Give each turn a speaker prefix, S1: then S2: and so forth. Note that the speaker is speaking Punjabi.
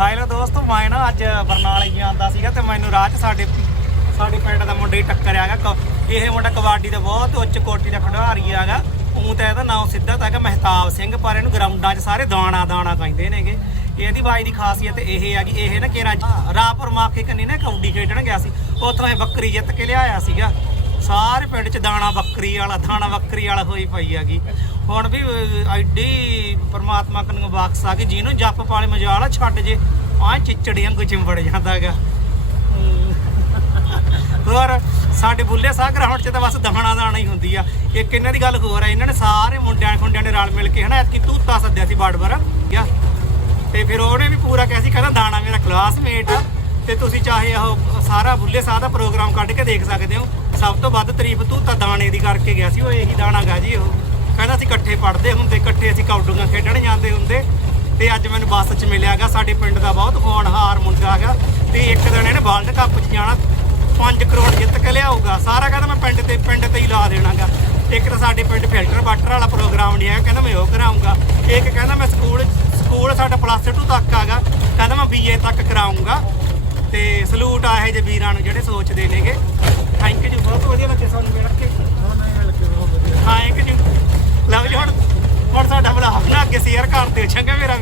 S1: ਹੈਲੋ ਦੋਸਤੋ, ਮੈਂ ਨਾ ਅੱਜ ਬਰਨਾਲੇ ਜਾਂਦਾ ਸੀਗਾ ਤੇ ਮੈਨੂੰ ਰਾਹ 'ਚ ਸਾਡੇ ਸਾਡੇ ਪਿੰਡ ਦਾ ਮੁੰਡਾ ਹੀ ਟੱਕਰਿਆ ਹੈਗਾ ਇਹ ਮੁੰਡਾ ਕਬੱਡੀ ਦਾ ਬਹੁਤ ਉੱਚ ਕੋਟੀ ਦਾ ਖਿਡਾਰੀ ਹੈਗਾ ਉਹ ਤਾਂ ਇਹਦਾ ਨਾਮ ਸਿੱਧਾ ਤਾਂ ਹੈਗਾ ਮਹਿਤਾਬ ਸਿੰਘ, ਪਰ ਇਹਨੂੰ ਗਰਾਊਂਡਾਂ 'ਚ ਸਾਰੇ ਦਾਣਾ ਦਾਣਾ ਕਹਿੰਦੇ ਨੇਗੇ। ਇਹਦੀ ਬਾਈ ਦੀ ਖਾਸੀਅਤ ਇਹ ਹੈਗੀ ਇਹ ਨਾ ਕਿਹੜਾ ਰਾਪੁਰ ਮਾਖੇ ਕੰਨੀ ਨਾ ਕਬੱਡੀ ਖੇਡਣ ਗਿਆ ਸੀ। ਉੱਥੋਂ ਇਹ ਬੱਕਰੀ ਜਿੱਤ ਕੇ ਲਿਆਇਆ ਸੀਗਾ। ਸਾਰੇ ਪਿੰਡ 'ਚ ਦਾਣਾ ਬੱਕਰੀ ਵਾਲਾ, ਦਾਣਾ ਬੱਕਰੀ ਵਾਲਾ ਹੋਈ ਪਈ ਹੈਗੀ। ਹੁਣ ਵੀ ਐਡੀ ਪਰਮਾਤਮਾ ਕਨੂੰ ਬਖਸ਼ ਆ ਕਿ ਜਿਹਨੂੰ ਜੱਪ ਪਾਲੇ ਮਜਾਲ ਆ ਛੱਡ ਜੇ ਆ ਚਿਚੜੀਆਂ ਕੋ ਚਿੰਬੜ ਜਾਂਦਾ ਹੋਰ, ਸਾਡੇ ਬੁੱਲੇ ਸਾਹ ਗਰਾਊਂਡ 'ਚ ਤਾਂ ਬਸ ਦਹਣਾ ਦਾਣਾ ਹੀ ਹੁੰਦੀ ਆ। ਇੱਕ ਇਹਨਾਂ ਦੀ ਗੱਲ ਹੋਰ ਆ, ਇਹਨਾਂ ਨੇ ਸਾਰੇ ਮੁੰਡਿਆਂ ਖੁੰਡਿਆਂ ਨੇ ਰਲ ਮਿਲ ਕੇ ਹਨਾ, ਐਤਕੀ ਤੂਤਾ ਸੱਦਿਆ ਸੀ ਬਾੜਵਰ ਯਾ। ਤੇ ਫਿਰ ਉਹਨੇ ਵੀ ਪੂਰਾ ਕਿਹਾ ਸੀ, ਕਹਿੰਦਾ ਦਾਣਾ ਮੇਰਾ ਕਲਾਸਮੇਟ ਆ, ਤੇ ਤੁਸੀਂ ਚਾਹੇ ਉਹ ਸਾਰਾ ਬੁੱਲੇ ਸਾਹ ਦਾ ਪ੍ਰੋਗਰਾਮ ਕੱਢ ਕੇ ਦੇਖ ਸਕਦੇ ਹੋ। ਸਭ ਤੋਂ ਵੱਧ ਤਾਰੀਫ ਤੂਤਾ ਦਾਣੇ ਦੀ ਕਰਕੇ ਗਿਆ ਸੀ, ਉਹ ਇਹੀ ਦਾਣਾ ਗਾ ਜੀ ਉਹ। ਕਹਿੰਦਾ ਅਸੀਂ ਇਕੱਠੇ ਪੜ੍ਹਦੇ ਹੁੰਦੇ, ਇਕੱਠੇ ਅਸੀਂ ਕੌਡੀਆਂ ਖੇਡਣ ਜਾਂਦੇ ਹੁੰਦੇ। ਤੇ ਅੱਜ ਮੈਨੂੰ ਬੱਸ 'ਚ ਮਿਲਿਆਗਾ, ਸਾਡੇ ਪਿੰਡ ਦਾ ਬਹੁਤ ਹੋਣਹਾਰ ਮੁੰਡਾ ਹੈਗਾ। ਤੇ ਇੱਕ ਦਿਨ ਇਹਨੇ ਵਰਲਡ ਕੱਪ 'ਚ ਜਾਣਾ 5 ਕਰੋੜ ਜਿੱਤ ਕੇ ਲਿਆਊਗਾ। ਸਾਰਾ ਕਹਿੰਦਾ ਮੈਂ ਪਿੰਡ ਤੇ ਪਿੰਡ ਤੇ ਹੀ ਲਾ ਦੇਣਾਗਾ। ਇੱਕ ਤਾਂ ਸਾਡੇ ਪਿੰਡ ਫਿਲਟਰ ਵਾਟਰ ਵਾਲਾ ਪ੍ਰੋਗਰਾਮ ਨਹੀਂ ਹੈ ਕਹਿੰਦਾ ਮੈਂ ਉਹ ਕਰਾਉਂਗਾ ਇੱਕ ਕਹਿੰਦਾ ਮੈਂ ਸਕੂਲ ਸਕੂਲ ਸਾਡਾ ਪਲੱਸ 2 ਤੱਕ ਆਗਾ ਕਹਿੰਦਾ ਮੈਂ ਬੀਏ ਤੱਕ ਕਰਾਉਂਗਾ ਤੇ ਸਲੂਟ ਆ ਇਹ ਜੇ ਵੀਰਾਂ ਨੂੰ ਜਿਹੜੇ ਸੋਚਦੇ ਨੇਗੇ। te c'è anche vera